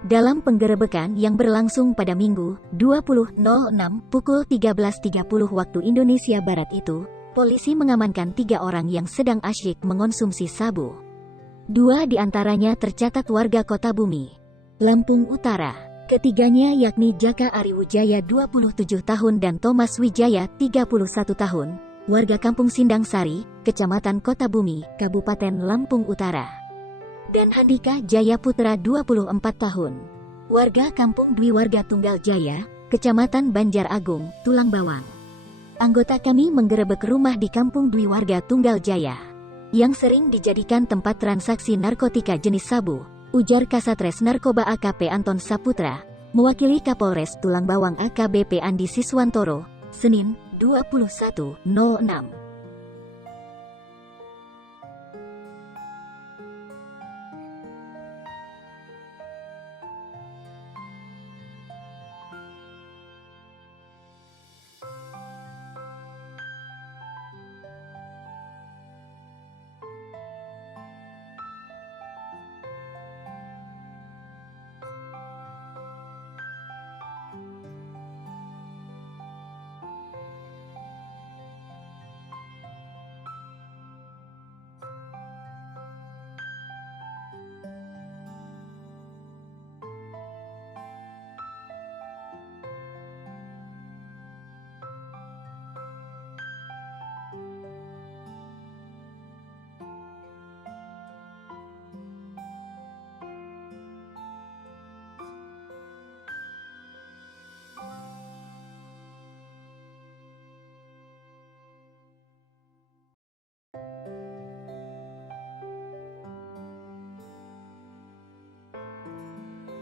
Dalam penggerebekan yang berlangsung pada Minggu, 20.06 pukul 13.30 waktu Indonesia Barat itu, polisi mengamankan 3 orang yang sedang asyik mengonsumsi sabu. 2 di antaranya tercatat warga Kota Bumi, Lampung Utara. Ketiganya yakni Jaka Ariwijaya 27 tahun dan Thomas Wijaya 31 tahun, warga Kampung Sindang Sari, Kecamatan Kota Bumi, Kabupaten Lampung Utara. Dan Handika Jaya Putra 24 tahun, warga Kampung Dwi Warga Tunggal Jaya, Kecamatan Banjar Agung, Tulang Bawang. Anggota kami menggerebek rumah di Kampung Dwi Warga Tunggal Jaya, yang sering dijadikan tempat transaksi narkotika jenis sabu, ujar Kasatres Narkoba AKP Anton Saputra, mewakili Kapolres Tulang Bawang AKBP Andi Siswantoro, Senin, 21.06.